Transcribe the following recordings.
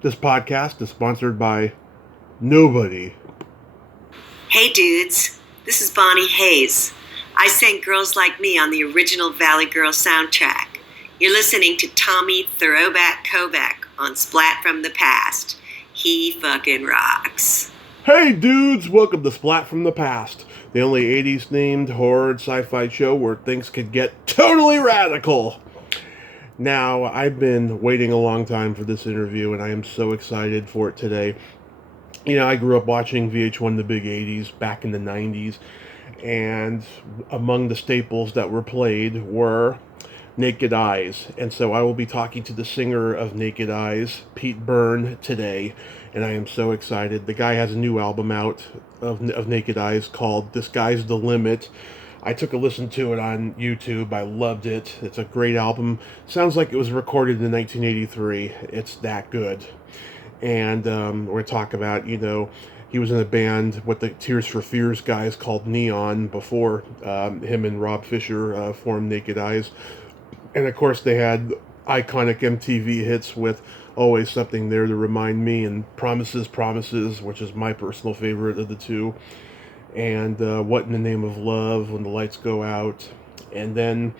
This podcast is sponsored by nobody. Hey dudes, this is Bonnie Hayes. I sang Girls Like Me on the original Valley Girl soundtrack. You're listening to Tommy Throwback Kovac on Splat from the Past. He fucking rocks. Hey dudes, welcome to Splat from the Past, the only 80s themed horror and sci-fi show where things could get totally radical. Now, I've been waiting a long time for this interview and I am so excited for it today. You know, I grew up watching VH1 The Big 80s back in the 90s, and among the staples that were played were Naked Eyes. And so I will be talking to the singer of Naked Eyes, Pete Byrne, today, and I am so excited. The guy has a new album out of Naked Eyes called "The Sky's the Limit." I took a listen to it on YouTube. I loved it. It's a great album. Sounds like it was recorded in 1983. It's that good. And we're going to talk about, he was in a band with the Tears for Fears guys called Neon before him and Rob Fisher formed Naked Eyes. And of course, they had iconic MTV hits with Always Something There to Remind Me and Promises, Promises, which is my personal favorite of the two. And What in the Name of Love, When the Lights Go Out. And then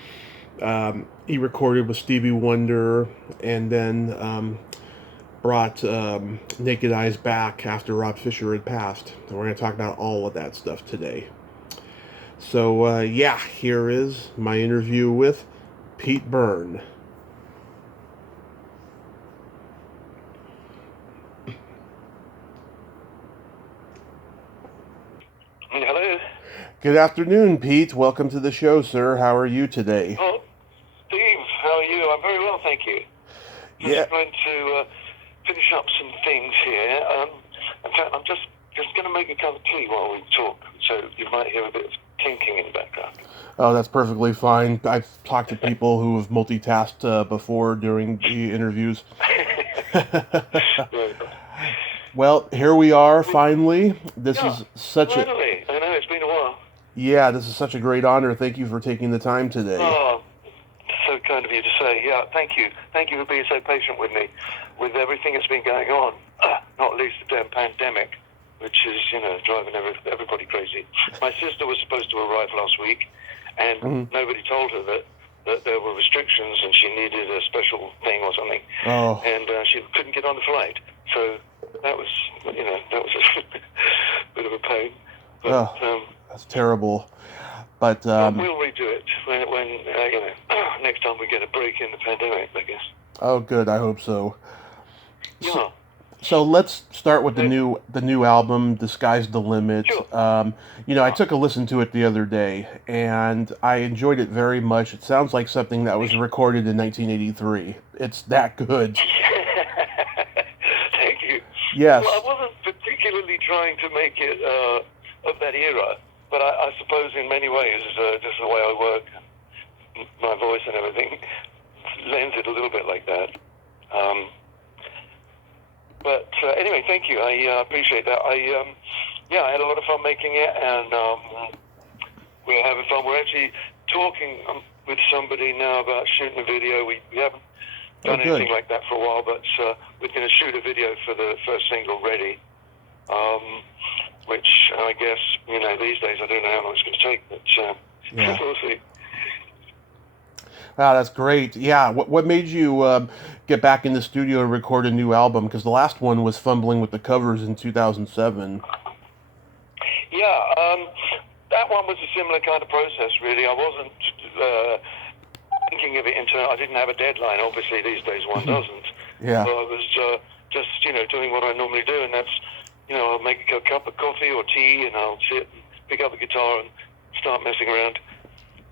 he recorded with Stevie Wonder, and then brought Naked Eyes back after Rob Fisher had passed. And we're going to talk about all of that stuff today. So, here is my interview with Pete Byrne. Hello. Good afternoon, Pete. Welcome to the show, sir. How are you today? Oh, Steve, how are you? I'm very well, thank you. Just going to finish up some things here. In fact, I'm just going to make a cup of tea while we talk, so you might hear a bit of clinking in the background. Oh, that's perfectly fine. I've talked to people who have multitasked before during the interviews. Well, here we are, finally. This is such finally. I know, it's been a while. Yeah, this is such a great honor. Thank you for taking the time today. Oh, so kind of you to say. Yeah, thank you. Thank you for being so patient with me, with everything that's been going on, not least the damn pandemic, which is, driving everybody crazy. My sister was supposed to arrive last week, and nobody told her that there were restrictions and she needed a special thing or something. Oh. And she couldn't get on the flight. So that was a bit of a pain. But, that's terrible. But we'll redo it when next time we get a break in the pandemic, I guess. Oh, good. I hope so. Yeah. So let's start with the new album, "The Sky's the Limit." Sure. I took a listen to it the other day, and I enjoyed it very much. It sounds like something that was recorded in 1983. It's that good. Thank you. Yes. Well, I wasn't particularly trying to make it of that era, but I suppose in many ways, just the way I work, my voice and everything, lends it a little bit like that. But anyway, thank you. I appreciate that. I had a lot of fun making it, and we're having fun. We're actually talking with somebody now about shooting a video. We haven't done anything like that for a while, but we're going to shoot a video for the first single, Ready, which I guess, these days I don't know how long it's going to take, but we'll see. Wow, that's great. Yeah, what made you get back in the studio and record a new album? Because the last one was fumbling with the covers in 2007. Yeah, that one was a similar kind of process, really. I wasn't thinking of it I didn't have a deadline. Obviously, these days one doesn't. Yeah. So I was just, doing what I normally do, and that's, I'll make a cup of coffee or tea, and I'll sit and pick up a guitar and start messing around.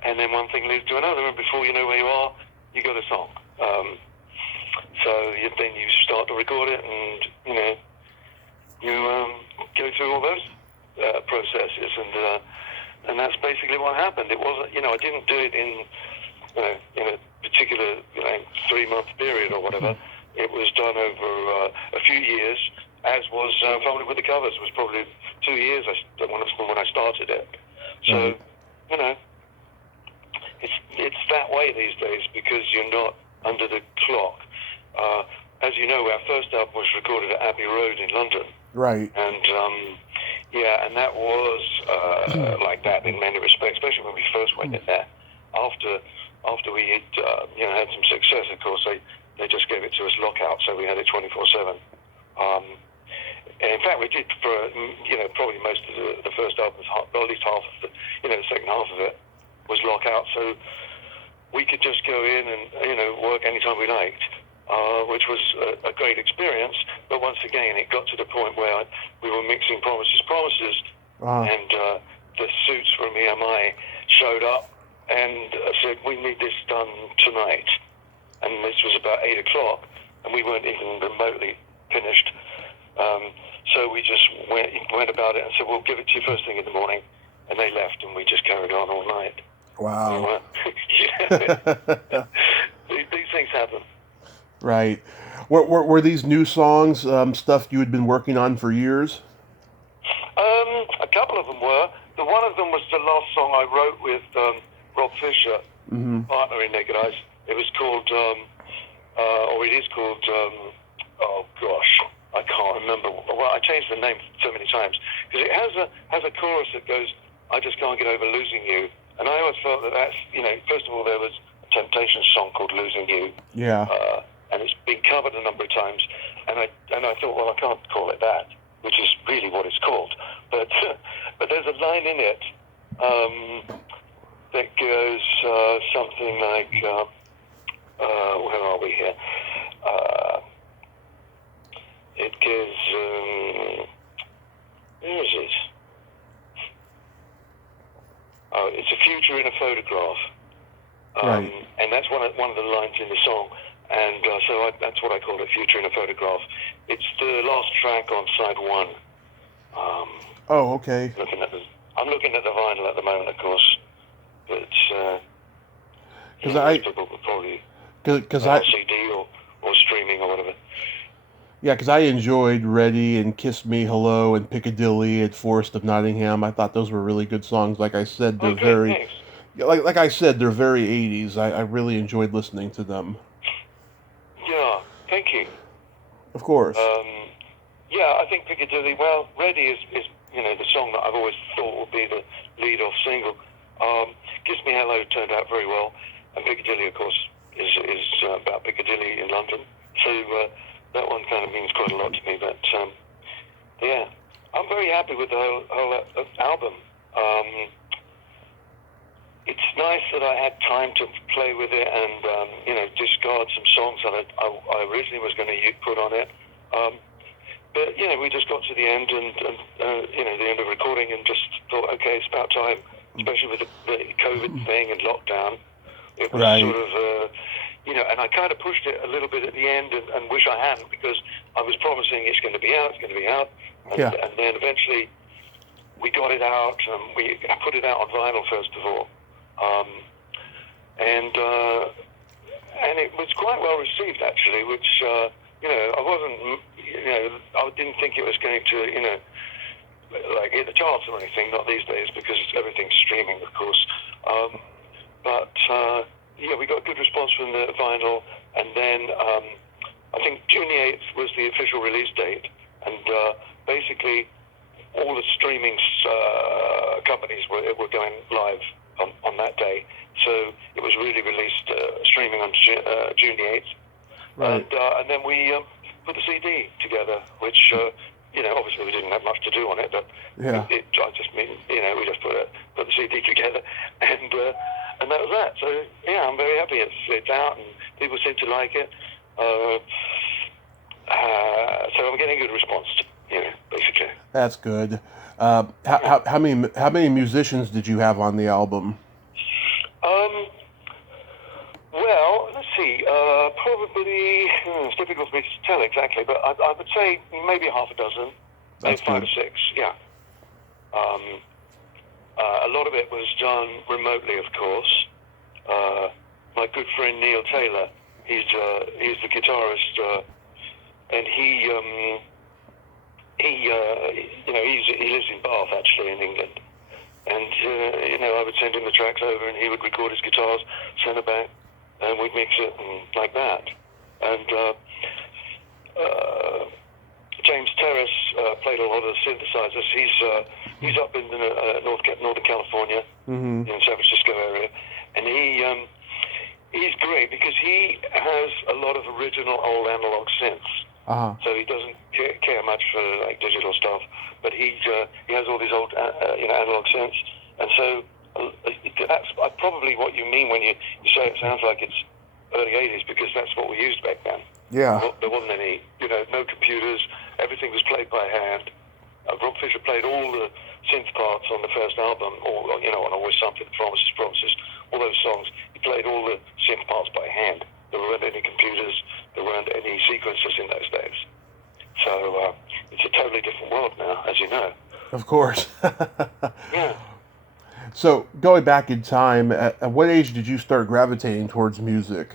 And then one thing leads to another, and before you know where you are, you got a song. Then you start to record it, and you go through all those processes, and that's basically what happened. It wasn't, I didn't do it in a particular 3-month period or whatever. It was done over a few years, as was Fumbling with the Covers. It was probably 2 years when I started it. So, it's that way these days because you're not under the clock. as you know, our first album was recorded at Abbey Road in London. Right. And and that was like that in many respects, especially when we first went in there. After we had had some success, of course, they just gave it to us lockout, so we had it 24/7. And in fact, we did for probably most of the first album, or at least half of the second half of it was lockout, so we could just go in and work anytime we liked. Which was a great experience, but once again, it got to the point where we were mixing promises, and the suits from EMI showed up and said, "We need this done tonight." And this was about 8 o'clock, and we weren't even remotely finished. So we just went about it and said, "We'll give it to you first thing in the morning," and they left, and we just carried on all night. Wow. These things happen. Right. Were these new songs stuff you had been working on for years? A couple of them were. One of them was the last song I wrote with Rob Fisher, partner in Naked Eyes. It was called, or it is called, oh gosh, I can't remember. Well, I changed the name so many times because it has a chorus that goes, "I just can't get over losing you." And I always felt that's, first of all, there was a Temptations song called "Losing You." Yeah. And it's been covered a number of times, and I thought, well, I can't call it that, which is really what it's called. But there's a line in it that goes something like, where are we here? It goes, where is it? Oh, it's a future in a photograph, Right. and that's one of the lines in the song. And so that's what I call it, Future in a Photograph. It's the last track on side one. Oh, okay. I'm looking at the vinyl at the moment, of course, but Because people would probably I CD or streaming or whatever. yeah, because I enjoyed Ready and Kiss Me Hello and Piccadilly and Forest of Nottingham. I thought those were really good songs. Like I said, they're very Thanks. like I said, they're very 80s. I really enjoyed listening to them. Yeah, thank you. Of course. Yeah, I think Piccadilly, well, Ready is the song that I've always thought would be the lead-off single. Kiss Me Hello turned out very well, and Piccadilly, of course, is about Piccadilly in London. So that one kind of means quite a lot to me. But yeah, I'm very happy with the whole album. It's nice that I had time to play with it and discard some songs that I originally was going to put on it. But we just got to the end and the end of recording and just thought, okay, it's about time. Especially with the COVID thing and lockdown, it was Right. sort of and I kind of pushed it a little bit at the end and wish I hadn't, because I was promising it's going to be out, and then eventually we got it out and I put it out on vinyl first of all. And it was quite well received actually, which I wasn't, I didn't think it was going to, like hit the charts or anything, not these days because everything's streaming, of course. But we got a good response from the vinyl, and then I think June the 8th was the official release date, and basically all the streaming companies were going live on that day. So it was really released streaming on June the 8th. Right. And then we put the CD together, which, obviously we didn't have much to do on it, but Yeah. we just put the CD together, and that was that. So, yeah, I'm very happy it's out, and people seem to like it. So I'm getting a good response, basically. That's good. How many musicians did you have on the album? Well, let's see. Probably it's difficult for me to tell exactly, but I would say maybe half a dozen, maybe That's 5 good. or 6. Yeah. A lot of it was done remotely, of course. My good friend Neil Taylor, he's the guitarist, and he lives in Bath actually in England, and I would send him the tracks over, and he would record his guitars, send it back, and we'd mix it and like that. And James Terrace played a lot of the synthesizers. He's up in Northern California, in the San Francisco area, and he's great because he has a lot of original old analog synths. So he doesn't care much for like digital stuff, but he has all these old analog synths, and so that's probably what you mean when you say it sounds like it's early 80s, because that's what we used back then. Yeah. There wasn't any, no computers. Everything was played by hand. Rob Fisher played all the synth parts on the first album, or on Always Something, Promises, Promises, all those songs. He played all the synth parts by hand. There weren't any computers. There weren't any sequencers in those days. So it's a totally different world now, as you know. Of course. Yeah. So, going back in time, at what age did you start gravitating towards music?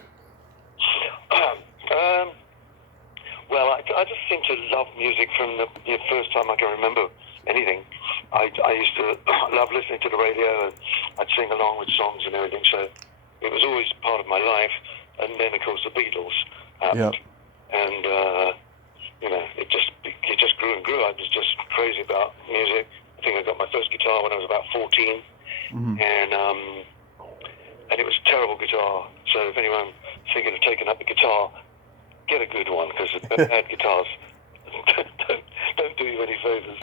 Well, I just seem to love music from the first time I can remember anything. I used to love listening to the radio, and I'd sing along with songs and everything, so it was always part of my life. And then, of course, the Beatles happened. Yep. And, it just grew and grew. I was just crazy about music. I think I got my first guitar when I was about 14. And it was a terrible guitar. So if anyone's thinking of taking up a guitar, get a good one, because bad guitars don't do you any favors.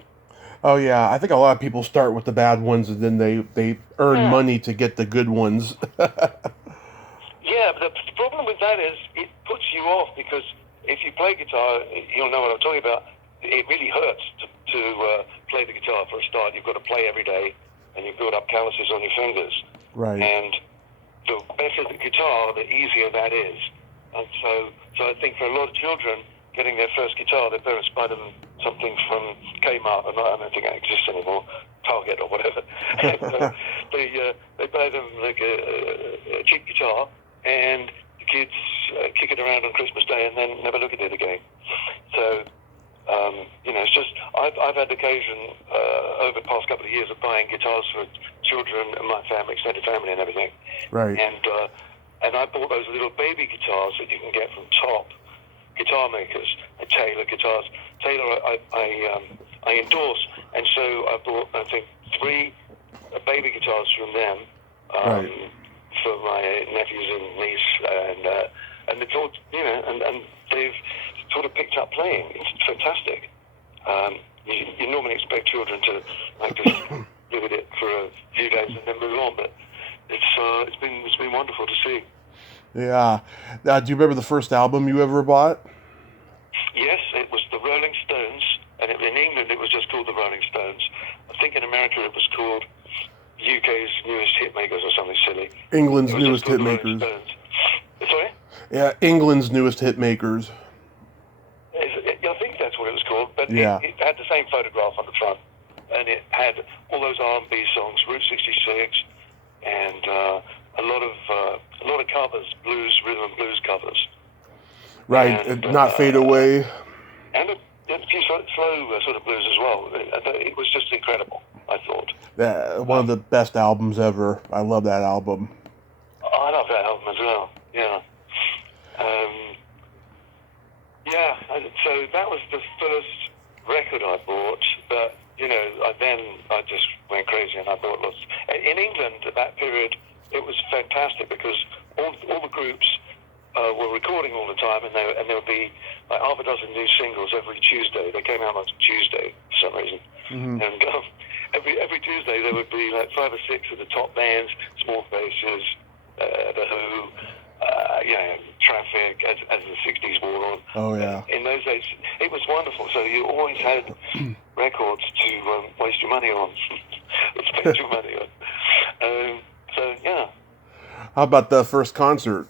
Oh yeah, I think a lot of people start with the bad ones and then they earn money to get the good ones. Yeah, but the problem with that is it puts you off, because if you play guitar, you'll know what I'm talking about. It really hurts to play the guitar for a start. You've got to play every day, and you build up calluses on your fingers. Right. And the better the guitar, the easier that is. And so I think for a lot of children, getting their first guitar, their parents buy them something from Kmart, and I don't think that exists anymore, Target or whatever. And, they buy them like a cheap guitar, and the kids kick it around on Christmas Day and then never look at it again. So, it's just, I've had the occasion over the past couple of years of buying guitars for children and my family, extended family and everything. Right. And I bought those little baby guitars that you can get from top guitar makers, Taylor guitars. Taylor, I endorse, and so I bought, I think, 3 baby guitars from them for my nephews and niece, and it's all, and they've sort of picked up playing. It's fantastic. You normally expect children to just live with it for a few days and then move on, but it's been wonderful to see. Yeah. Do you remember the first album you ever bought? Yes, it was the Rolling Stones, and in England it was just called the Rolling Stones. I think in America it was called UK's Newest Hitmakers or something silly. England's Newest Hitmakers. Sorry? Yeah, England's Newest Hitmakers. I think that's what it was called, but yeah. it had the same photograph on the front, and it had all those R&B songs, Route 66, and a lot of covers, rhythm and blues covers. Right, and, Not Fade Away. And a few slow sort of blues as well. It was just incredible, I thought. One of the best albums ever. I love that album. I love that album as well, yeah. So that was the first record I bought, but, I just went crazy and I bought lots. In England, at that period, it was fantastic because all the groups were recording all the time, and there would be like half a dozen new singles every Tuesday. They came out on Tuesday for some reason, and every Tuesday there would be like 5 or 6 of the top bands, Small Faces, The Who, Traffic, as the 60s wore on. Oh yeah. In those days, it was wonderful. So you always had records to waste your money on, spend your money on. So yeah. How about the first concert?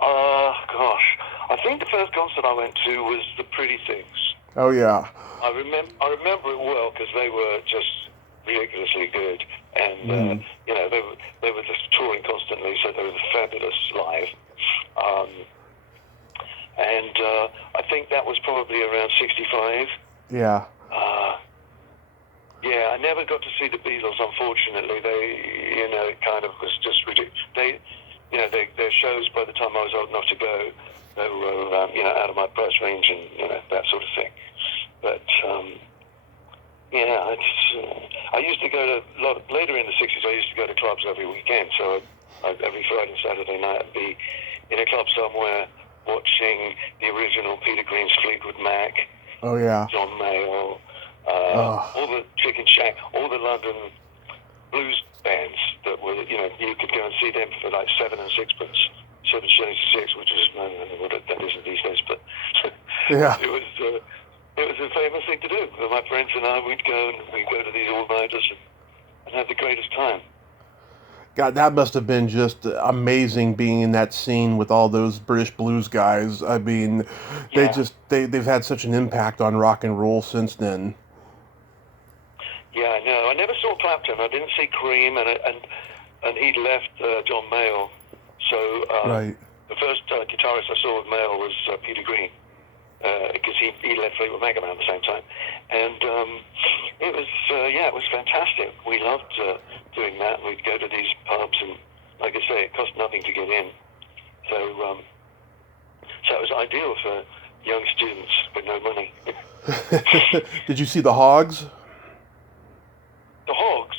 Gosh, I think the first concert I went to was the Pretty Things. Oh yeah. I remember it well because they were just ridiculously good, and they were just touring constantly, so they were fabulous live. I think that was probably around 65. Yeah. I never got to see the Beatles, unfortunately. They, it kind of was just ridiculous. their shows, by the time I was old enough to go, they were, out of my price range and, that sort of thing. But, I used to go to, later in the 60s, I used to go to clubs every weekend. So every Friday and Saturday night I'd be in a club somewhere watching the original Peter Green's Fleetwood Mac, Oh yeah. John Mayall, all the Chicken Shack, all the London blues bands that were, you could go and see them for like 7 and 6pence, 7 shillings a 6, which is, I don't know what that isn't these days, but Yeah. it was a famous thing to do. My friends and I, we'd go to these all-nighters and have the greatest time. God, that must have been just amazing being in that scene with all those British blues guys. I mean, they've had such an impact on rock and roll since then. Yeah, I know. I never saw Clapton. I didn't see Cream, and he'd left John Mayall. So Right. the first guitarist I saw with Mayall was Peter Green, because he left Fleetwood Mac around the same time, and it was fantastic. We loved doing that. We'd go to these pubs, and like I say, it cost nothing to get in. So it was ideal for young students with no money. Did you see the Hogs? The Hogs.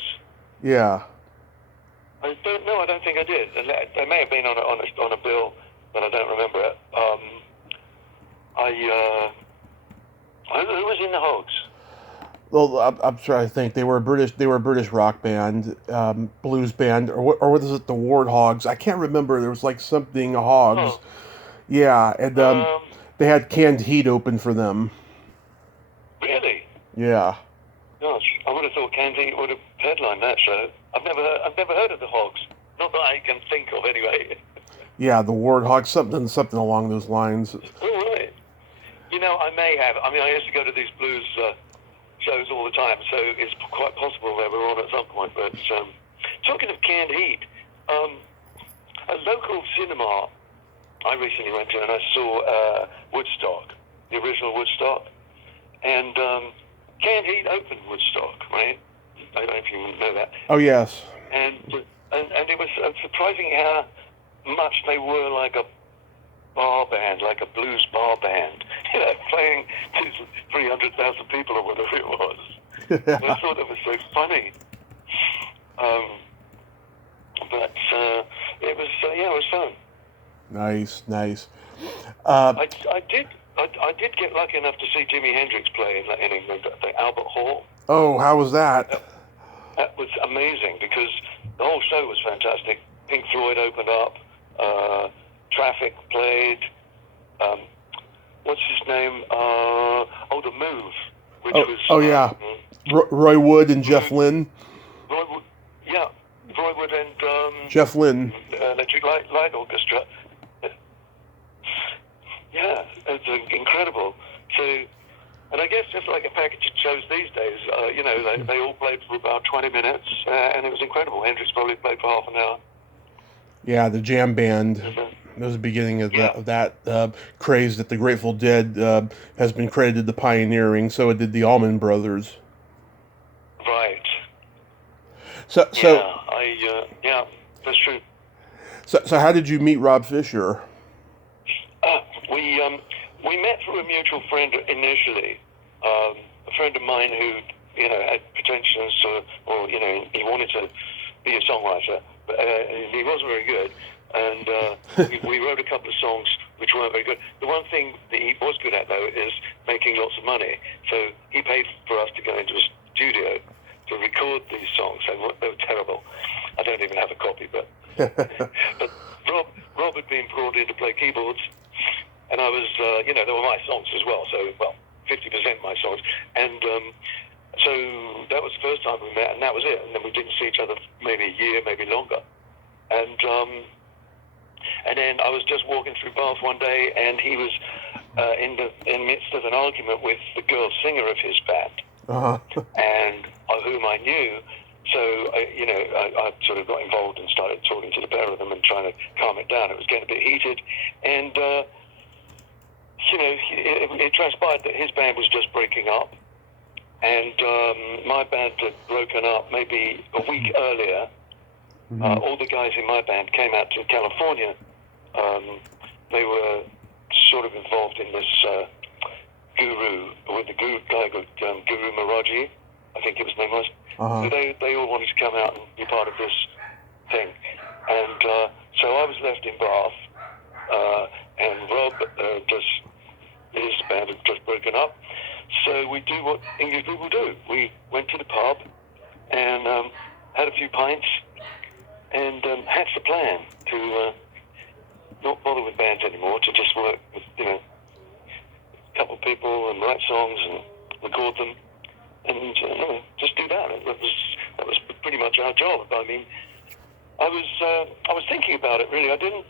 Yeah. I don't know. I don't think I did. They may have been on a bill, but I don't remember it. Who was in the Hogs? Well, I'm trying to think. They were a British rock band, blues band, or was it the Warthogs? I can't remember. There was like something Hogs. Oh. Yeah, and they had Canned Heat open for them. Really? Yeah. Gosh, I would have thought Canned Heat would have headlined that show. I've never heard of the Hogs. Not that I can think of, anyway. Yeah, the Warthogs, something along those lines. All right. I may have. I mean, I used to go to these blues shows all the time, so it's quite possible they were on at some point. But talking of Canned Heat, a local cinema I recently went to, and I saw Woodstock, the original Woodstock, and Canned Heat opened Woodstock, right? I don't know if you know that. Oh yes. And it was surprising how much they were like a bar band, like a blues bar band, playing to 300,000 people or whatever it was. I thought it was so funny. But it was fun. Nice. I did get lucky enough to see Jimi Hendrix play in England at the Albert Hall. Oh, how was that? That was amazing because the whole show was fantastic. Pink Floyd opened up. Traffic played. What's his name? The Move, which was. Oh yeah. Roy Wood and Jeff Lynne. Roy Wood and Jeff Lynne. Electric Light Orchestra. Yeah, it's incredible. So, and I guess just like a package of shows these days, they all played for about 20 minutes, and it was incredible. Hendrix probably played for half an hour. Yeah, the jam band. That was the beginning of that craze that the Grateful Dead has been credited the pioneering. So it did the Allman Brothers. Right. So that's true. So how did you meet Rob Fisher? We met through a mutual friend initially. A friend of mine who had pretensions, or he wanted to be a songwriter, but he wasn't very good. And we wrote a couple of songs which weren't very good. The one thing that he was good at, though, is making lots of money. So he paid for us to go into a studio to record these songs. They were terrible. I don't even have a copy, but Rob had been brought in to play keyboards, and I was, they were my songs as well. So, 50% my songs, and so that was the first time we met, and that was it. And then we didn't see each other maybe a year, maybe longer, and then I was just walking through Bath one day, and he was in the midst of an argument with the girl singer of his band, and of whom I knew. So I sort of got involved and started talking to the pair of them and trying to calm it down. It was getting a bit heated, and it transpired that his band was just breaking up, and my band had broken up maybe a week earlier. All the guys in my band came out to California. They were sort of involved in this guru, with the guru guy called Guru Maraji, I think his name was. So they all wanted to come out and be part of this thing. And so I was left in Bath, and Rob his band had just broken up. So we do what English people do. We went to the pub and had a few pints and hatched the plan to not bother with bands anymore, to just work with, a couple of people and write songs and record them and just do that. That was pretty much our job. I mean, I was thinking about it really. I didn't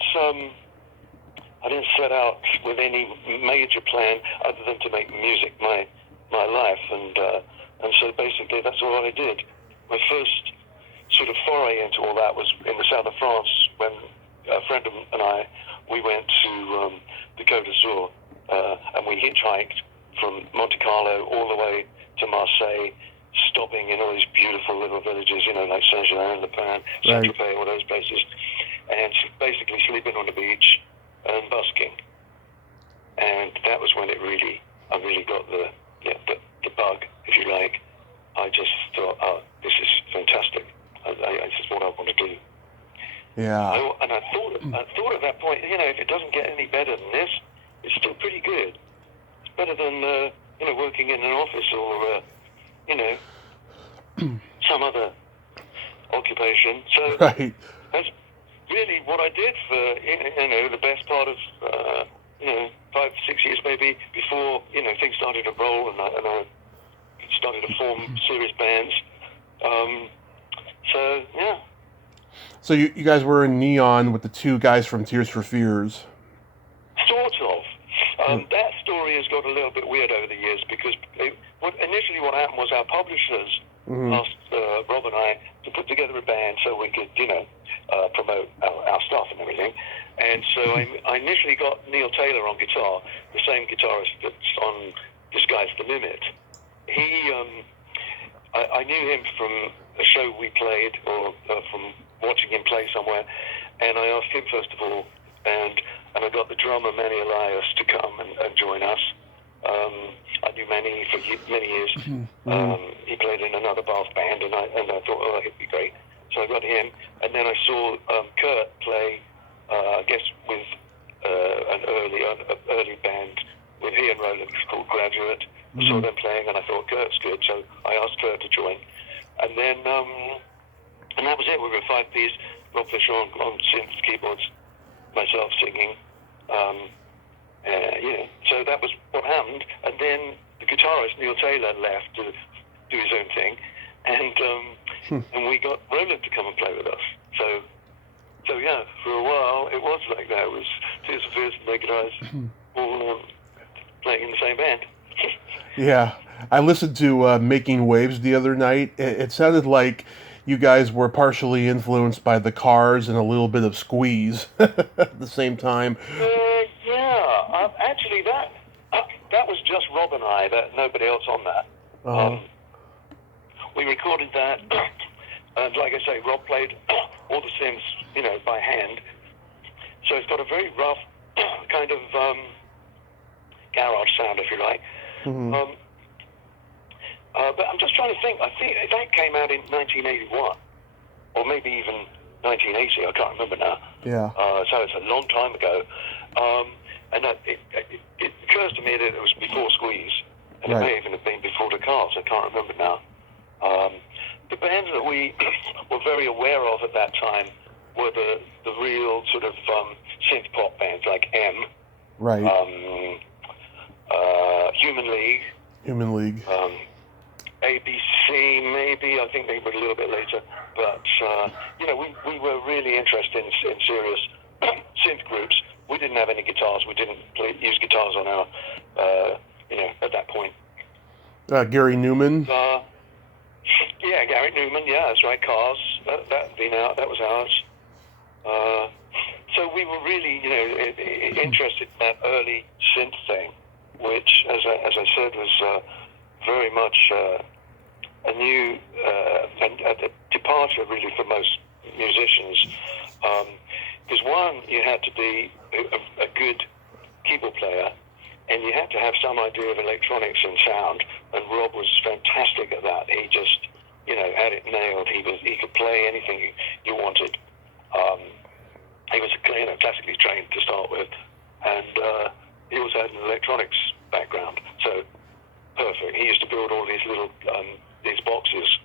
set out with any major plan other than to make music my life, and so basically that's all I did. My first sort of foray into all that was in the south of France when a friend and I, we went to the Côte d'Azur, and we hitchhiked from Monte Carlo all the way to Marseille, stopping in all these beautiful little villages, like Saint-Germain, Le Pen, Saint-Tropez, all those places, and basically sleeping on the beach and busking. And that was when I really got the bug, if you like. I just thought, this is fantastic. This is what I want to do. Yeah. And I thought at that point, if it doesn't get any better than this, it's still pretty good. It's better than working in an office or some other occupation. So Right. that's really what I did for the best part of 5-6 years maybe before things started to roll and I started to form serious bands. So yeah. So you guys were in Neon with the two guys from Tears for Fears. Sort of. That story has got a little bit weird over the years because initially what happened was our publishers asked Rob and I to put together a band so we could, promote our stuff and everything. And so I initially got Neil Taylor on guitar, the same guitarist that's on Disguise the Limit. I knew him from a show we played or from watching him play somewhere, and I asked him first of all, and I got the drummer Manny Elias to come and join us. I knew Manny for many years. He played in another Bath band, and I thought, he'd be great. So I got him, and then I saw Kurt play, I guess with an early band with he and Roland called Graduate. I saw them playing, and I thought Kurt's good, so I asked Kurt to join. And then, and that was it. We were a 5-piece, Rob Fisher on synth, keyboards, myself singing. So that was what happened. And then the guitarist, Neil Taylor, left to do his own thing. And we got Roland to come and play with us. So yeah, for a while, it was like that. It was Tears for Fears and Naked Eyes all playing in the same band. Yeah. I listened to Making Waves the other night. It sounded like you guys were partially influenced by the Cars and a little bit of Squeeze at the same time. Yeah. Actually, that was just Rob and I. Nobody else on that. We recorded that, and like I say, Rob played all the synths, by hand. So it's got a very rough kind of garage sound, if you like. But I'm just trying to think. I think that came out in 1981, or maybe even 1980. I can't remember now. Yeah. So it's a long time ago. And it occurs to me that it was before Squeeze, and it may even have been before the Cars. I can't remember now. The bands that we were very aware of at that time were the real sort of synth pop bands like M. Right. Human League. ABC, maybe. I think they were a little bit later. But, we were really interested in serious synth groups. We didn't have any guitars. We didn't use guitars on our, at that point. Gary Newman? Yeah, Gary Newman. Yeah, that's right. Cars. That'd been out. That was ours. So we were really, interested in that early synth thing, which, as I said, was very much a new and a departure, really, for most musicians. Because one, you had to be a good keyboard player, and you had to have some idea of electronics and sound. And Rob was fantastic at that. He just, had it nailed. He could play anything you wanted. He was classically trained to start with, and he also had an electronics background. So perfect. He used to build all these little these boxes,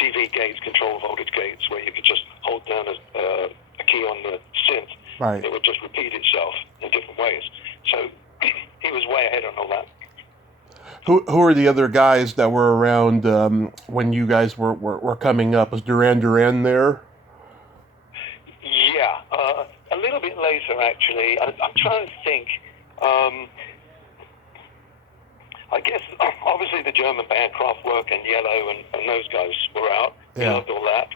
CV gates, control voltage gates, where you could just hold down a key on the synth. Right. It would just repeat itself in different ways. So he was way ahead on all that. Who are the other guys that were around when you guys were coming up? Was Duran Duran there? Yeah, a little bit later actually. I'm trying to think. I guess obviously the German band Kraftwerk and Yellow and those guys were out. We loved all that.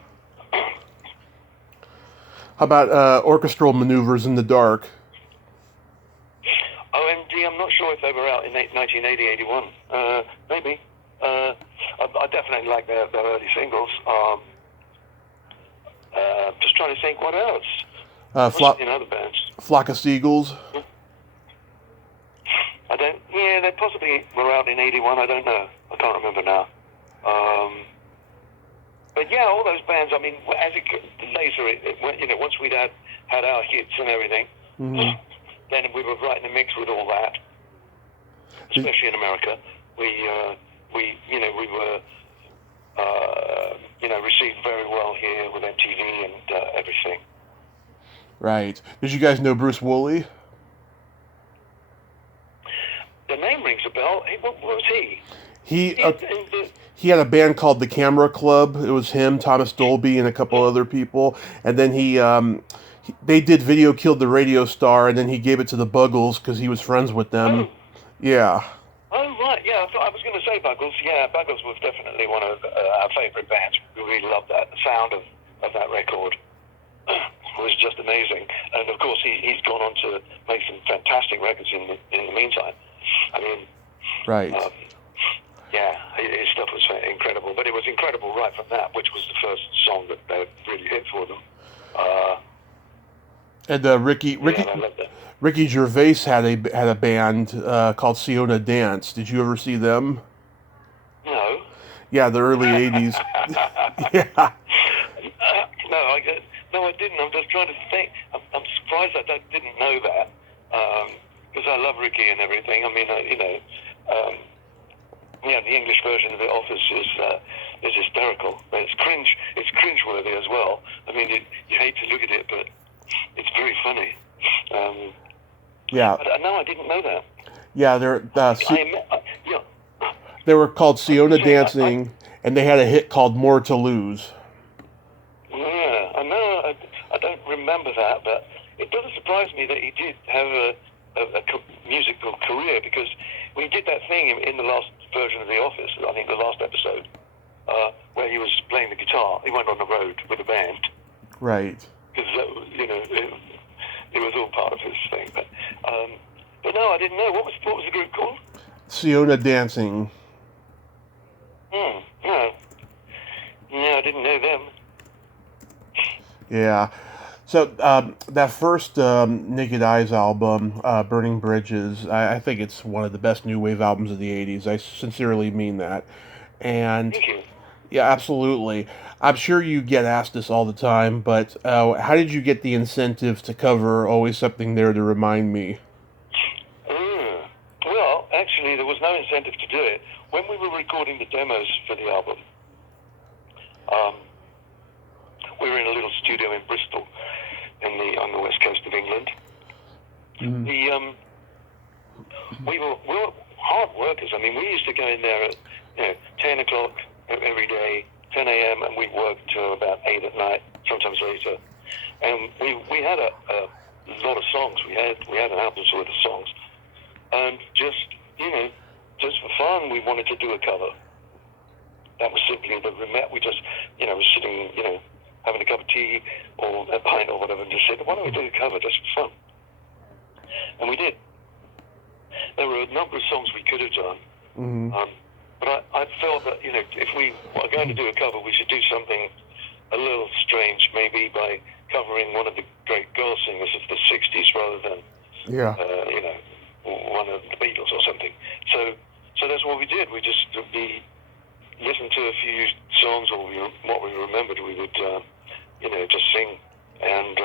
How about orchestral maneuvers in the dark? OMD, I'm not sure if they were out in 1980, 81. Maybe. I definitely like their early singles. Just trying to think what else. In other bands. Flock of Seagulls? They possibly were out in 81, I don't know. I can't remember now. But yeah, all those bands, I mean, as it later, once we'd had our hits and everything, mm-hmm. then we were right in the mix with all that. Especially in America. We were received very well here with MTV and everything. Right. Did you guys know Bruce Woolley? The name rings a bell. What was he? He had a band called the Camera Club. It was him, Thomas Dolby, and a couple other people. And then they did Video Killed the Radio Star, and then he gave it to the Buggles because he was friends with them. Oh. Yeah. Oh, right. Yeah, I was going to say Buggles. Yeah, Buggles was definitely one of our favourite bands. We really loved that. The sound of that record was just amazing. And, of course, he's gone on to make some fantastic records in the meantime. I mean... Right. His stuff was incredible. But it was incredible right from that, which was the first song that really hit for them. And Ricky Gervais had a band called Siona Dance. Did you ever see them? No. Yeah, the early 80s. Yeah. No, I didn't. I'm just trying to think. I'm surprised that I didn't know that. Because I love Ricky and everything. I mean, the English version of The Office is hysterical. It's cringeworthy as well. I mean, you hate to look at it, but it's very funny. Yeah. But no, I didn't know that. Yeah, they were called Siona Dancing, and they had a hit called More to Lose. Yeah, I know. I don't remember that, but it doesn't surprise me that he did have a musical career, because we did that thing in the last version of The Office, I think the last episode, where he was playing the guitar. He went on the road with a band. Right. Because, it was all part of his thing. But no, I didn't know. What was the group called? Siona Dancing. No. Yeah, I didn't know them. Yeah. So that first Naked Eyes album, Burning Bridges, I think it's one of the best new wave albums of the 80s. I sincerely mean that. And Thank you. yeah, absolutely. I'm sure you get asked this all the time, but how did you get the incentive to cover Always Something There to Remind Me? Well, actually, there was no incentive to do it. When we were recording the demos for the album, we were in a little studio in Bristol, on the west coast of England. Mm-hmm. We were hard workers. I mean, we used to go in there at 10 o'clock every day, 10 a.m., and we'd work till about 8 at night, sometimes later. And we had a lot of songs. We had an album's worth of songs, and just for fun, we wanted to do a cover. That was simply we just was sitting having a cup of tea or a pint or whatever, and just said, why don't we do a cover just for fun? And we did. There were a number of songs we could have done, mm-hmm. But I felt that if we were going to do a cover, we should do something a little strange, maybe, by covering one of the great girl singers of the '60s rather than, Yeah. One of the Beatles or something. So that's what we did. We just listened to a few songs, or what we remembered. We would, just sing, and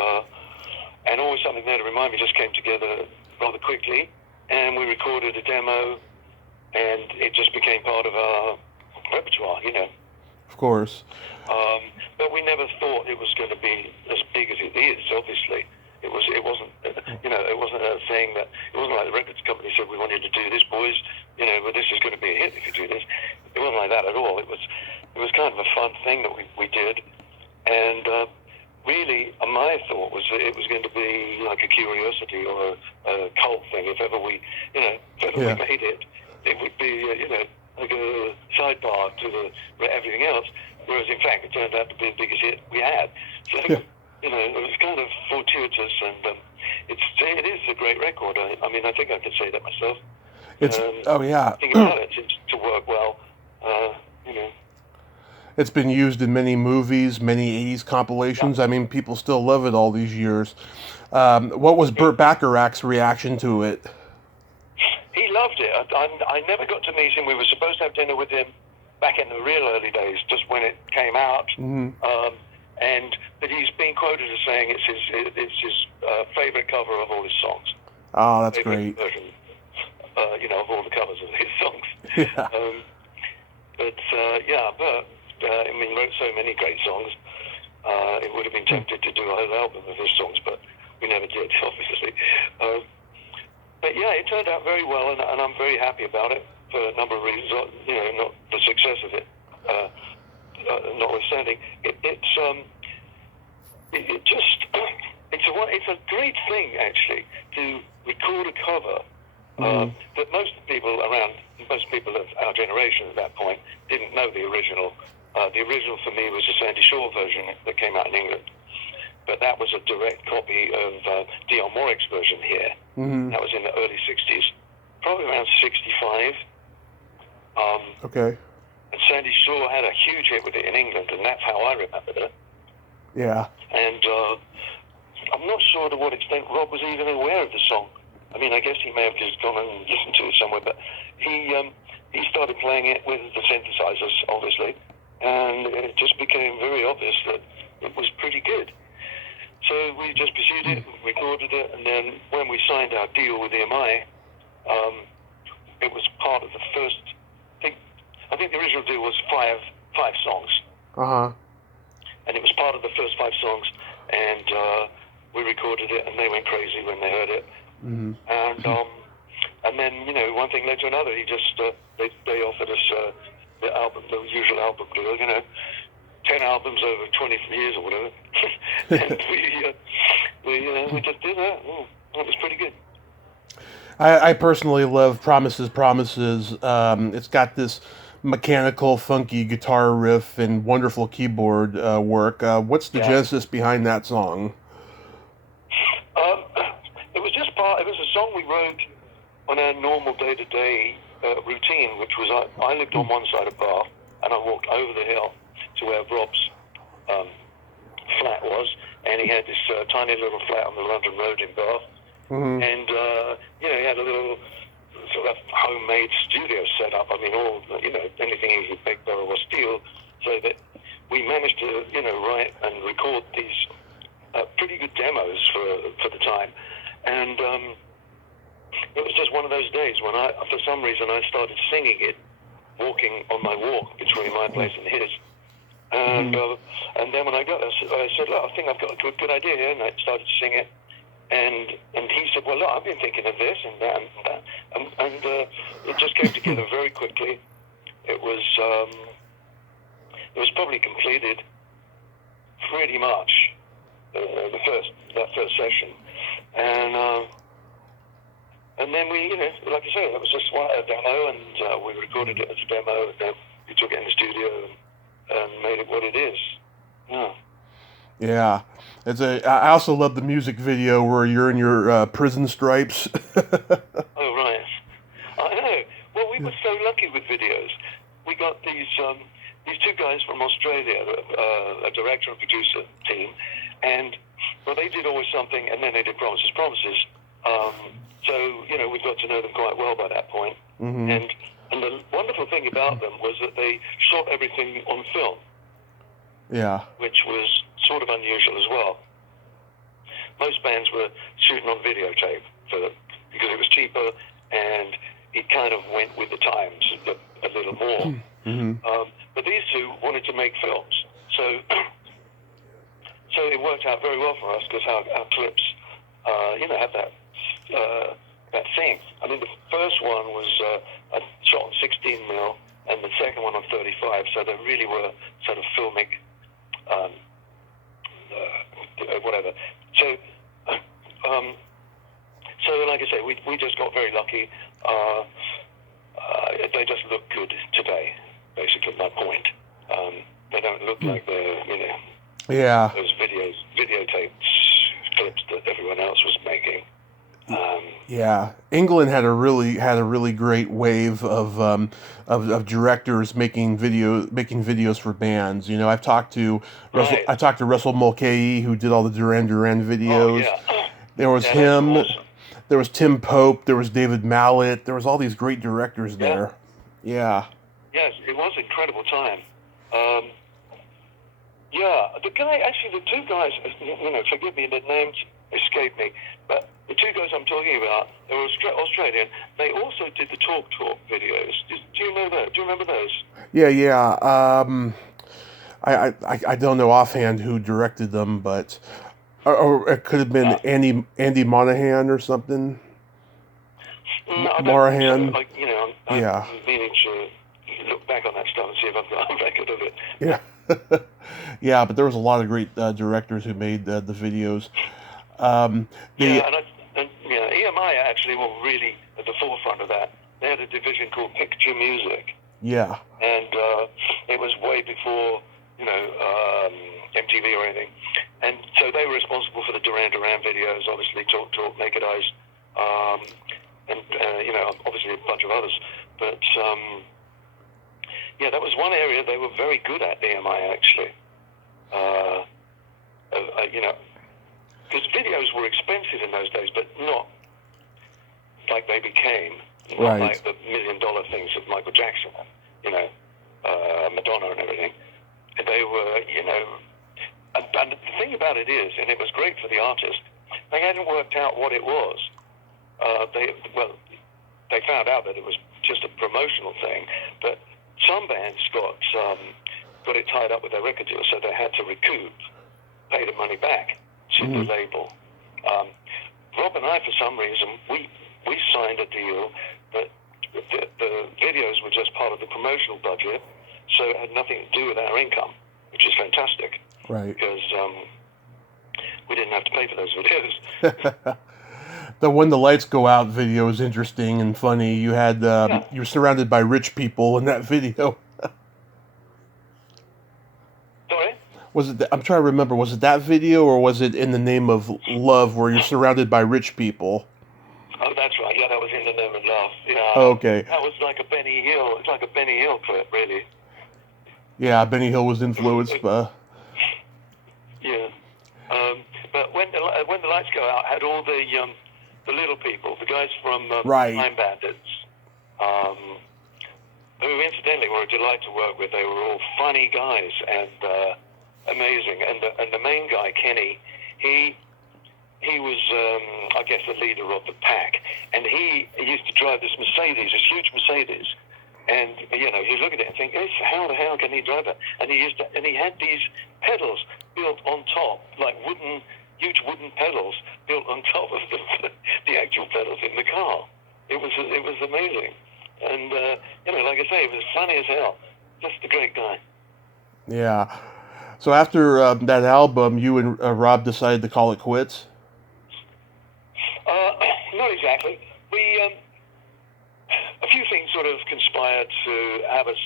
always something there to remind me just came together rather quickly, and we recorded a demo, and it just became part of our repertoire, Of course. But we never thought it was going to be as big as it is. Obviously, it wasn't. It wasn't a thing that. It wasn't like the records company said, "We want you to do this, boys. But this is going to be a hit if you do this." It wasn't like that at all. It was kind of a fun thing that we did, and really, my thought was that it was going to be like a curiosity or a cult thing. If ever we made it, it would be like a sidebar to everything else. Whereas in fact, it turned out to be the biggest hit we had. So it was kind of fortuitous, and it is a great record. I mean, I think I could say that myself. Oh yeah. The thing about it seems to work well. It's been used in many movies, many 80s compilations. Yeah. I mean, people still love it all these years. What was Burt Bacharach's reaction to it? He loved it. I never got to meet him. We were supposed to have dinner with him back in the real early days, just when it came out. Mm-hmm. But he's been quoted as saying it's his favorite cover of all his songs. Oh, that's favorite great. version, of all the covers of his songs. Yeah. Bert, wrote so many great songs. It would have been tempted to do a whole album of his songs, but we never did, obviously. But yeah, it turned out very well, and I'm very happy about it for a number of reasons. Not the success of it, notwithstanding. It's a great thing actually to record a cover that most people of our generation at that point didn't know the original. The original for me was the Sandy Shaw version that came out in England. But that was a direct copy of Dionne Warwick's version here. Mm-hmm. That was in the early 60s, probably around 65. Okay. And Sandy Shaw had a huge hit with it in England, and that's how I remembered it. Yeah. And I'm not sure to what extent Rob was even aware of the song. I mean, I guess he may have just gone and listened to it somewhere, but he started playing it with the synthesizers, obviously, and it just became very obvious that it was pretty good. So we just pursued it, recorded it, and then when we signed our deal with EMI, it was part of the first. I think the original deal was five songs. Uh-huh. And it was part of the first 5 songs, and we recorded it, and they went crazy when they heard it. Mm-hmm. And then one thing led to another. He just they offered us the usual album deal, 10 albums over 20 years or whatever, and we just did that. That was pretty good. I personally love Promises, Promises. It's got this mechanical, funky guitar riff and wonderful keyboard work. What's the genesis behind that song? It was a song we wrote on our normal day-to-day routine, which was I lived on one side of Bath, and I walked over the hill to where Rob's flat was, and he had this tiny little flat on the London Road in Bath, and he had a little sort of homemade studio set up. I mean, all anything he could make borrow or steal, so that we managed to write and record these pretty good demos for the time, and it was just one of those days when for some reason I started singing it, walking on my walk between my place and his. And then when I got there, I said, look, I think I've got a good idea here, and I started to sing it. And he said, well, look, I've been thinking of this and that and that. And it just came together very quickly. It was probably completed pretty much that first session. And then we, like I say, it was just a demo, and we recorded it as a demo, and then we took it in the studio and made it what it is. Yeah. Yeah. I also love the music video where you're in your prison stripes. Oh, right. I know. Well, we were so lucky with videos. We got these these two guys from Australia, a director and producer team, and well, they did Always Something, and then they did Promises, Promises. So we got to know them quite well by that point. Mm-hmm. And the wonderful thing about them was that they shot everything on film. Yeah. Which was sort of unusual as well. Most bands were shooting on videotape because it was cheaper, and it kind of went with the times a little more. Mm-hmm. But these two wanted to make films, so it worked out very well for us because our clips, had that thing. I mean, the first one was shot on 16 mil, and the second one on 35. So they really were sort of filmic, whatever. So like I say, we just got very lucky. They just look good today. Basically, my point. They don't look like they're Yeah. those videotape clips that everyone else was making. Yeah, England had a really great wave of directors making videos for bands. I've talked to Russell Mulcahy, who did all the Duran Duran videos. Oh, yeah. There was him. Awesome. There was Tim Pope. There was David Mallet. There was all these great directors there. Yeah. Yes, it was an incredible time. The two guys, forgive me, the names escape me, but the two guys I'm talking about, they were Australian. They also did the Talk videos. Do you know those? Do you remember those? Yeah. I don't know offhand who directed them, but or it could have been Andy Monahan or something. Morahan. I'm meaning to look back on that stuff and see if I've got a record of it. Yeah. Yeah, but there was a lot of great directors who made the videos. EMI actually were really at the forefront of that. They had a division called Picture Music. Yeah. And it was way before, MTV or anything. And so they were responsible for the Duran Duran videos, obviously Talk, Naked Eyes, and obviously a bunch of others. But that was one area they were very good at, EMI actually. Because videos were expensive in those days, but not like they became. Not like the $1 million things of Michael Jackson, Madonna and everything. They were, and the thing about it is, and it was great for the artist, they hadn't worked out what it was. They found out that it was just a promotional thing, but some bands got it tied up with their record deal, so they had to recoup, pay the money back to the label. Rob and I, for some reason, we signed a deal that the videos were just part of the promotional budget, so it had nothing to do with our income, which is fantastic. Right. Because we didn't have to pay for those videos. The When the Lights Go Out video is interesting and funny. You had you were surrounded by rich people in that video. Sorry? Was it? I'm trying to remember. Was it that video, or was it In the Name of Love, where you're surrounded by rich people? Oh, that's right. Yeah, that was In the Name of Love. Yeah. Oh, okay. That was like a Benny Hill. It's like a Benny Hill clip, really. Yeah, Benny Hill was influenced. Yeah. But when the lights go out, had all the little people, the guys from Time Bandits, who incidentally were a delight to work with. They were all funny guys and amazing. And the main guy, Kenny, he was, I guess, the leader of the pack. And he used to drive this Mercedes, this huge Mercedes. And you look at it and think, how the hell can he drive that? And he had these pedals built on top, like huge wooden pedals built on top of the actual pedals in the car. It was amazing. And like I say, it was funny as hell. Just a great guy. Yeah. So after that album, you and Rob decided to call it quits? Not exactly. A few things sort of conspired to have us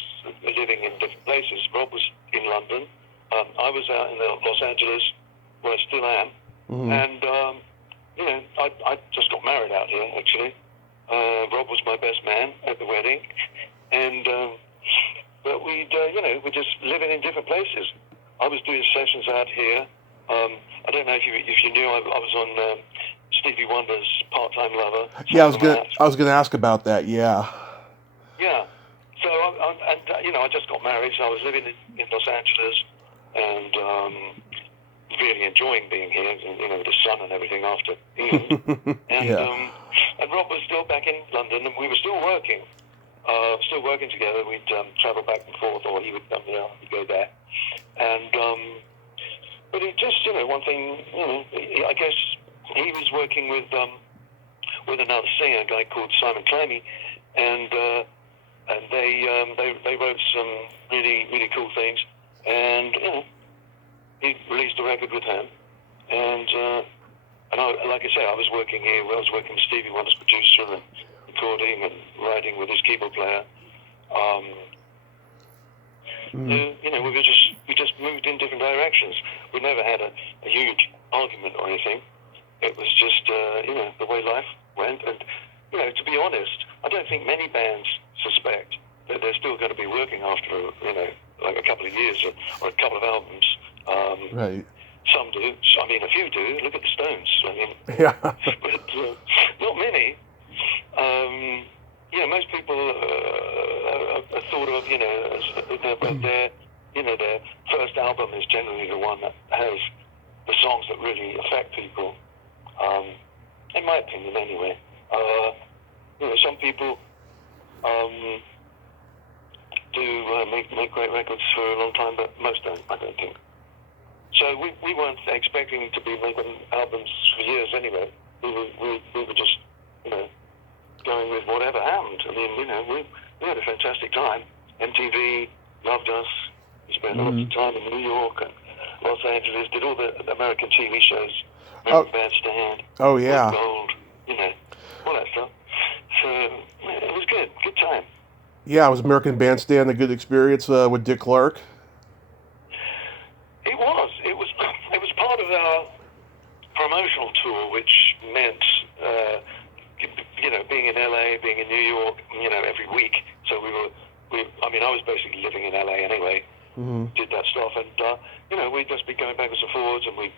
living in different places. Rob was in London. I was out in Los Angeles, where I still am. Mm-hmm. And, I just got married out here, actually. Rob was my best man at the wedding. And, but we just places. I was doing sessions out here. I don't know if you knew, I was on Stevie Wonder's Part-Time Lover. Yeah, I was gonna ask about that. Yeah. Yeah. So I just got married, so I was living in Los Angeles, and really enjoying being here, with the sun and everything after England. And Yeah. and Rob was still back in London, and we were still working together. We'd travel back and forth, or he would come there, we'd go there. And but it just, one thing, I guess he was working with another singer, a guy called Simon Clemmy, and they wrote some really, really cool things, and he released a record with him, and like I say, I was working here. I was working with Stevie Wonder's producer and recording and writing with his keyboard player. We just moved in different directions. We never had a huge argument or anything. It was just the way life went. And to be honest, I don't think many bands suspect that they're still going to be working after like a couple of years or a couple of albums. Right. Some do. I mean, a few do. Look at the Stones. I mean, Yeah. but not many. Most people are thought of, their first album is generally the one that has the songs that really affect people. In my opinion, anyway. Some people do make great records for a long time, but most don't, I don't think. So we weren't expecting to be making albums for years anyway. We were just, going with whatever happened. I mean, we had a fantastic time. MTV loved us. We spent lots of time in New York and Los Angeles, did all the American TV shows, American Bandstand, Oh, yeah. Gold, all that stuff. So it was good time. Yeah, was American Bandstand a good experience with Dick Clark? It was part of our promotional tour, which meant being in LA, being in New York, every week. So I was basically living in LA anyway. Did that stuff, and we'd just be going backwards and forwards, and we'd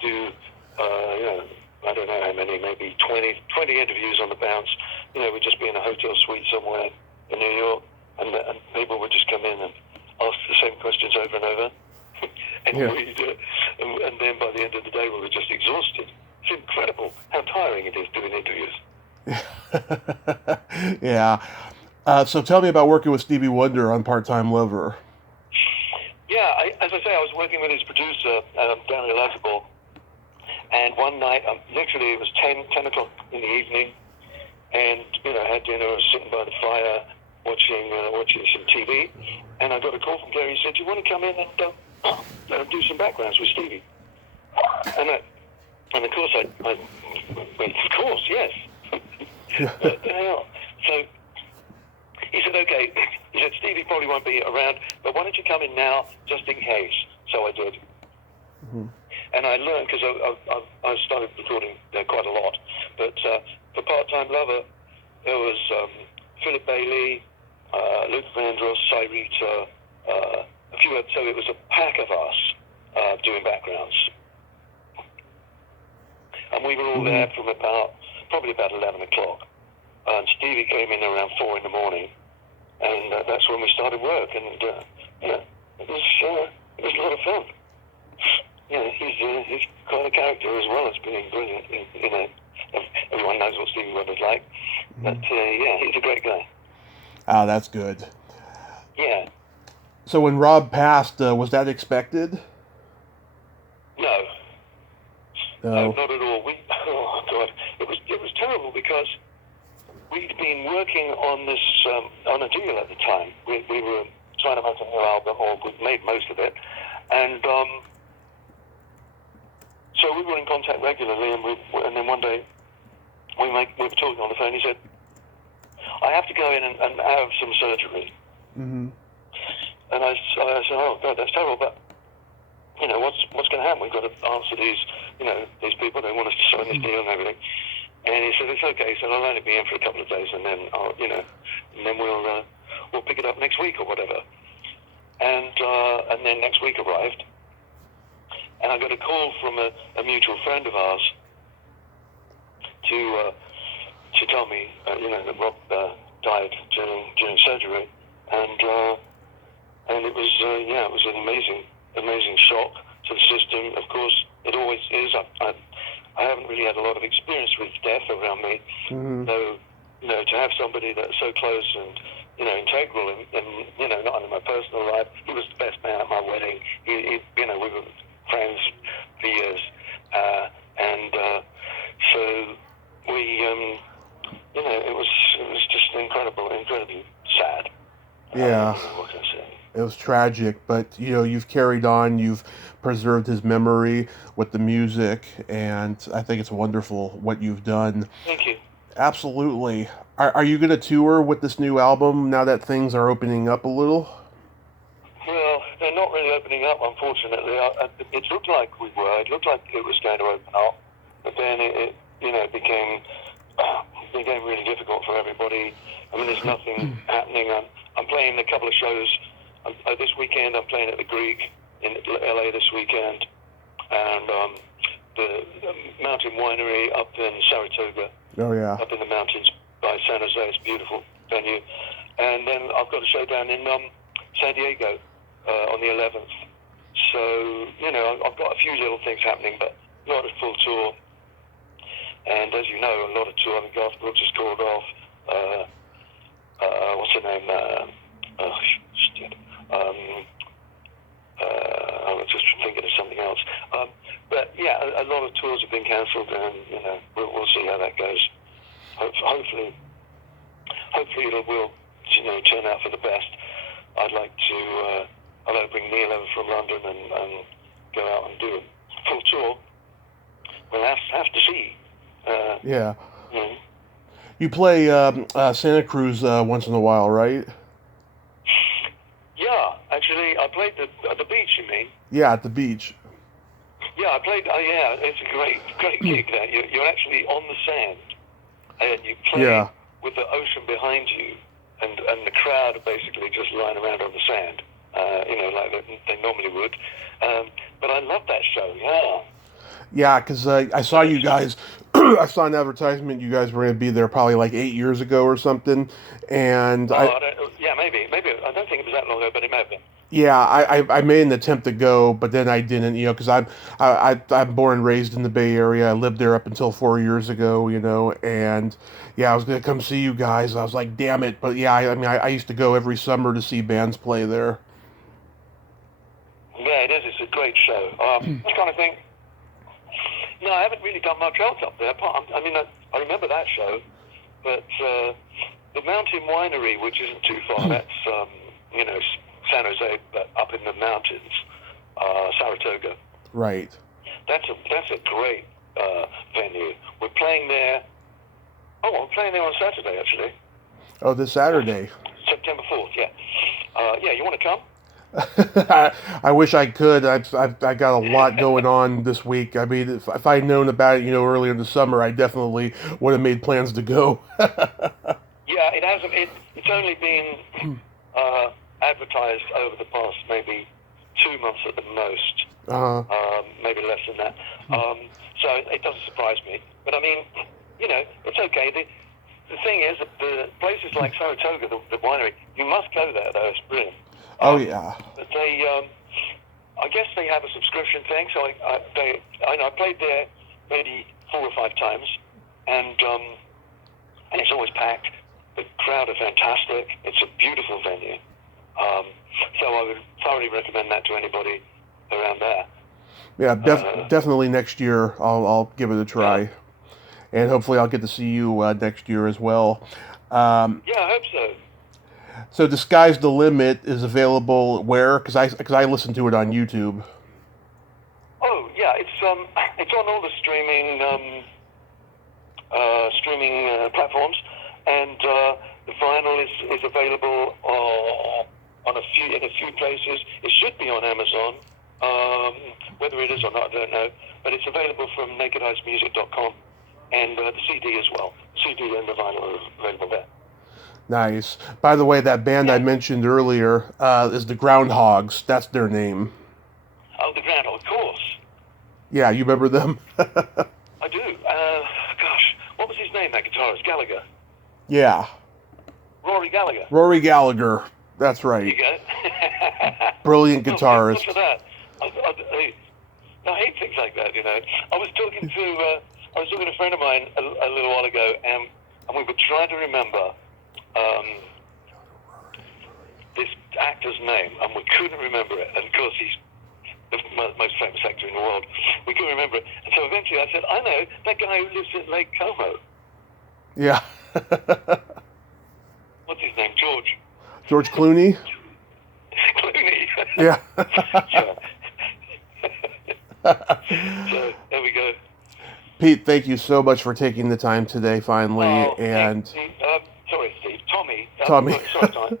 do I don't know how many, maybe 20 interviews on the bounce. We'd just be in a hotel suite somewhere in New York, and people would just come in and ask the same questions over and over. And then by the end of the day, we were just exhausted. It's incredible how tiring it is doing interviews. Yeah. So tell me about working with Stevie Wonder on Part-Time Lover. Yeah, as I say, I was working with his producer, Daniel Lassable, and one night, literally it was 10 o'clock in the evening, and had dinner, I was sitting by the fire watching some TV, and I got a call from Gary. He said, "Do you want to come in and do some backgrounds with Stevie?" And of course I went, "Of course, yes." What the hell? So he said, "Okay." He said, "Stevie probably won't be around, but why don't you come in now, just in case?" So I did. And I learned, because I started recording quite a lot. But for Part-Time Lover, there was Philip Bailey, Luke Vandross, Cyrita, a few others. So it was a pack of us doing backgrounds. And we were all there from probably about 11 o'clock. And Stevie came in around 4 in the morning. And that's when we started work. And, it was a lot of fun. He's quite a character as well as being brilliant. Everyone knows what Stevie Wonder's like. But, he's a great guy. Ah, that's good. Yeah. So when Rob passed, was that expected? No. No. Not at all. Oh, God. It was terrible because we'd been working on this, on a deal at the time. We were trying to make a new album, or we'd made most of it. And, so we were in contact regularly, and then one day we were talking on the phone. He said, "I have to go in and have some surgery." And I said, "Oh God, that's terrible, but what's going to happen? We've got to answer these people. They want us to sign this deal and everything." And he said, "It's okay." He said, "I'll only be in for a couple of days, and then we'll pick it up next week or whatever." and then next week arrived, and I got a call from a mutual friend of ours to tell me, that Rob died during surgery, and it was it was an amazing shock to the system. Of course, it always is. I haven't really had a lot of experience with death around me, so to have somebody that's so close and integral in not only my personal life. He was the best man at my wedding. We were friends for years, and so we it was just incredibly sad. Yeah. What can I say? It was tragic, but you've carried on. You've preserved his memory with the music, and I think it's wonderful what you've done. Thank you. Absolutely. Are you going to tour with this new album now that things are opening up a little? Well, they're not really opening up, unfortunately. It looked like we were. It looked like it was going to open up, but then it became really difficult for everybody. I mean, there's nothing happening. I'm playing a couple of shows. This weekend I'm playing at the Greek in LA this weekend, and the Mountain Winery up in Saratoga. Oh, yeah. Up in the mountains by San Jose. It's a beautiful venue. And then I've got a show down in San Diego on the 11th. So, I've got a few little things happening, but not a full tour. And as you know, a lot of tour. I mean, Garth Brooks has called off. What's her name? I was just thinking of something else. But yeah, a lot of tours have been cancelled, and we'll see how that goes. Hopefully it will turn out for the best. I'd like to bring Neil over from London and go out and do a full tour. We'll have to see. Yeah. You play Santa Cruz once in a while, right? Yeah, actually, I played at the beach. You mean? Yeah, at the beach. Yeah, I played. Yeah, it's a great gig. There, you're actually on the sand, and you play with the ocean behind you, and the crowd are basically just lying around on the sand, like they normally would. But I love that show. Yeah. Yeah, because I saw you guys. I saw an advertisement. You guys were going to be there probably like 8 years ago or something, and maybe I don't think it was that long ago, but it may have been. Yeah, I made an attempt to go, but then I didn't, because I'm born and raised in the Bay Area. I lived there up until 4 years ago, and yeah, I was gonna come see you guys. I was like, damn it, but yeah, I used to go every summer to see bands play there. Yeah, it is. It's a great show. This kind of thing. No, I haven't really done much else up there. I remember that show, but the Mountain Winery, which isn't too far, that's San Jose, but up in the mountains, Saratoga. Right. That's a great venue. We're playing there. Oh, I'm playing there on Saturday, actually. Oh, this Saturday. September 4th. Yeah. Yeah. You want to come? I wish I could. I got a lot going on this week. I mean, if I'd known about it, earlier in the summer, I definitely would have made plans to go. Yeah, it hasn't. It's only been advertised over the past maybe 2 months at the most. Maybe less than that. So it doesn't surprise me. But I mean, it's okay. The thing is, that the places like Saratoga, the winery, you must go there. Though it's brilliant. Oh yeah. But they, I guess they have a subscription thing. So I played there maybe 4 or 5 times, and it's always packed. The crowd are fantastic. It's a beautiful venue. So I would thoroughly recommend that to anybody around there. Yeah, definitely next year I'll give it a try, and hopefully I'll get to see you next year as well. Yeah, I hope so. So The Sky's the Limit is available where? Because I listened to it on YouTube. Oh yeah, it's on all the streaming platforms, and the vinyl is available in a few places. It should be on Amazon. Whether it is or not, I don't know. But it's available from nakedeyesmusic.com, and the CD as well. CD and the vinyl are available there. Nice. By the way, that band I mentioned earlier is the Groundhogs. That's their name. Oh, the Grand, of course. Yeah, you remember them? I do. Gosh, what was his name, that guitarist? Gallagher. Yeah. Rory Gallagher. Rory Gallagher. That's There right. you go. Brilliant Well, guitarist. for that. I hate things like that, you know. I was talking to a friend of mine a little while ago, and we were trying to remember this actor's name, and we couldn't remember it. And of course, he's the most famous actor in the world. We couldn't remember it, and so eventually I said, "I know that guy who lives at Lake Como. Yeah. What's his name? George George Clooney? Clooney." Yeah. So there we go. Pete, thank you so much for taking the time today, finally. And sorry, Steve. Tommy. Tommy. Sorry, Tommy.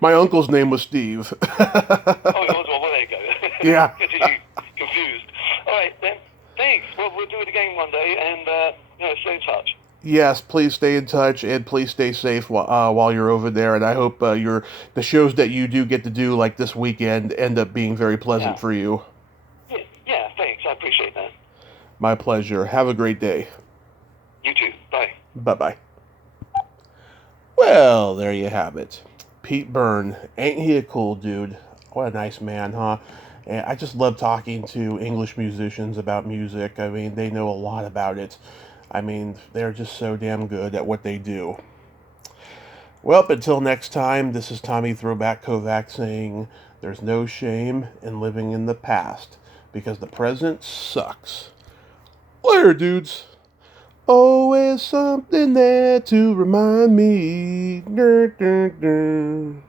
My uncle's name was Steve. Oh, it was. Well, there you go. Yeah. Getting you confused. All right, then. Thanks. Well, we'll do it again one day, and stay in touch. Yes, please stay in touch and please stay safe while you're over there. And I hope the shows that you do get to do, like this weekend, end up being very pleasant for you. Yeah, thanks. I appreciate that. My pleasure. Have a great day. You too. Bye. Bye-bye. Well, there you have it. Pete Byrne. Ain't he a cool dude? What a nice man, huh? And I just love talking to English musicians about music. I mean, they know a lot about it. I mean, they're just so damn good at what they do. Well, until next time, this is Tommy Throwback Kovac saying, there's no shame in living in the past, because the present sucks. Later, dudes. Always something there to remind me. Grr, grr, grr.